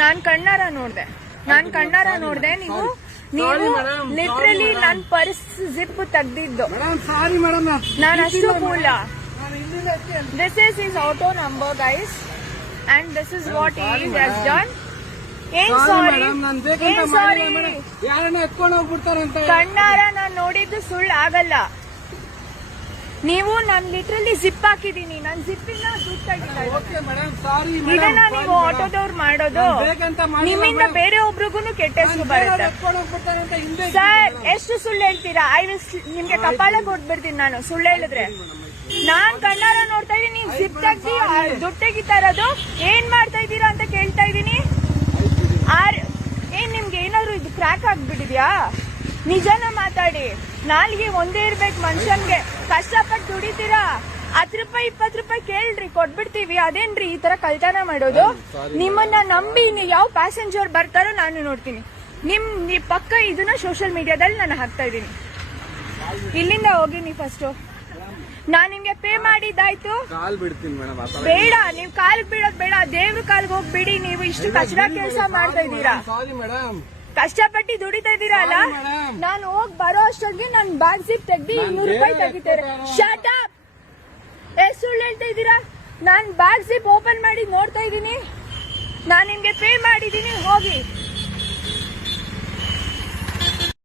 ನಾನ್ ಕಣ್ಣಾರ ನೋಡ್ದೆ ನೀವು ಲಿಟ್ರಲಿ ನನ್ ಪರ್ಸ್ ಜಿಪ್ ತೆಗ್ದಿದ್ದು. ನಾನು ಅಷ್ಟು ಕೂಲ. This is is auto number guys and this is what he has done. ಏನ್ ಸಾರಿ ಕಣ್ಣಾರ ನಾನ್ ನೋಡಿದ್ದು ಸುಳ್ಳು ಆಗಲ್ಲ. ನೀವು ನಾನು ಲಿಟ್ರಲಿ ಜಿಪ್ ಹಾಕಿದೀನಿ. ನನ್ ಜಿಪ್ಪಿನ ಇದನ್ನ ನೀವು ಆಟೋದವ್ರು ಮಾಡೋದು. ನಿಮ್ಮಿಂದ ಬೇರೆ ಒಬ್ರಿಗೂ ಕೆಟ್ಟ ಹೆಸರು ಬರುತ್ತೆ ಸರ್. ಎಷ್ಟು ಸುಳ್ಳು ಹೇಳ್ತೀರಾ? ನಿಮ್ಗೆ ಕಪಾಳ ಕೊಟ್ಬಿಡ್ತೀನಿ ನಾನು ಸುಳ್ಳು ಹೇಳಿದ್ರೆ. ನಾನ್ ಕಣ್ಣಾರ ನೋಡ್ತಾ ಇದೀನಿ, ನೀವು ಜಿಪ್ ತೆಗ್ದಿ ದುಡ್ಡು ತೆಗಿತಾ ಇರೋದು. ಏನ್ ಮಾಡ್ತಾ ಇದ್ದೀರಾ ಅಂತ ಕೇಳ್ತಾ ಇದೀನಿ. ಏನ್ ನಿಮ್ಗೆ ಏನಾದ್ರು ಇದು ಕ್ರ್ಯಾಕ್ ಆಗ್ಬಿಟ್ಟಿದ್ಯಾ? ನಿಜನ ಮಾತಾಡಿ. ನಾಲ್ಗೆ ಒಂದೇ ಇರ್ಬೇಕು ಮನುಷ್ಯನ್ಗೆ. ಕಷ್ಟಪಟ್ಟು ದುಡಿತೀರಾ, 10 ರೂಪಾಯಿ 20 ರೂಪಾಯಿ ಕೇಳ್ರಿ, ಕೊಟ್ಬಿಡ್ತೀವಿ. ಅದೇನ್ರಿ ಈ ತರ ಕಳ್ತನ ಮಾಡೋದು? ನಿಮ್ಮನ್ನ ನಂಬಿ ನೀವು ಯಾವ ಪ್ಯಾಸೆಂಜರ್ ಬರ್ತಾರೋ ನಾನು ನೋಡ್ತೀನಿ. ನಿಮ್ ಪಕ್ಕ ಇದನ್ನ ಸೋಷಿಯಲ್ ಮೀಡಿಯಾದಲ್ಲಿ ನಾನು ಹಾಕ್ತಾ ಇದೀನಿ. ಇಲ್ಲಿಂದ ಹೋಗಿ ನೀವು ಫಸ್ಟ್. ನಾನ್ ನಿಮ್ಗೆ ಪೇ ಮಾಡಿದ್ದಾಯ್ತು. ಬೇಡ, ನೀವ್ ಕಾಲ್ಗೆ ಬೀಳೋದ್ ಬೇಡ, ದೇವ್ರ ಕಾಲ್ಗೆ ಹೋಗ್ಬಿಡಿ. ನೀವು ಇಷ್ಟು ಕಚಡ ಕೆಲಸ ಮಾಡ್ತಾ ಇದ್ದೀರಾ, ಕಷ್ಟಪಟ್ಟು ದುಡಿತಾ ಇದ್ದೀರಾ ಅಲ್ಲ. ನಾನು ಹೋಗಿ ಬರೋ ಅಷ್ಟೊತ್ತಿಗೆ ನನ್ ಬ್ಯಾಗ್ ಜಿಪ್ ತೆಗ್ದಿ 200 ರೂಪಾಯಿ ತೆಗಿತಾರೆ. Shut up. ಎಷ್ಟು ಸುಳ್ಳು ಹೇಳ್ತಾ ಇದ್ದೀರಾ? ನಾನ್ ಬ್ಯಾಗ್ ಜಿಪ್ ಓಪನ್ ಮಾಡಿ ನೋಡ್ತಾ ಇದ್ದೀನಿ. ನಾನ್ ನಿಮ್ಗೆ ಪೇ ಮಾಡಿದೀನಿ, ಹೋಗಿ.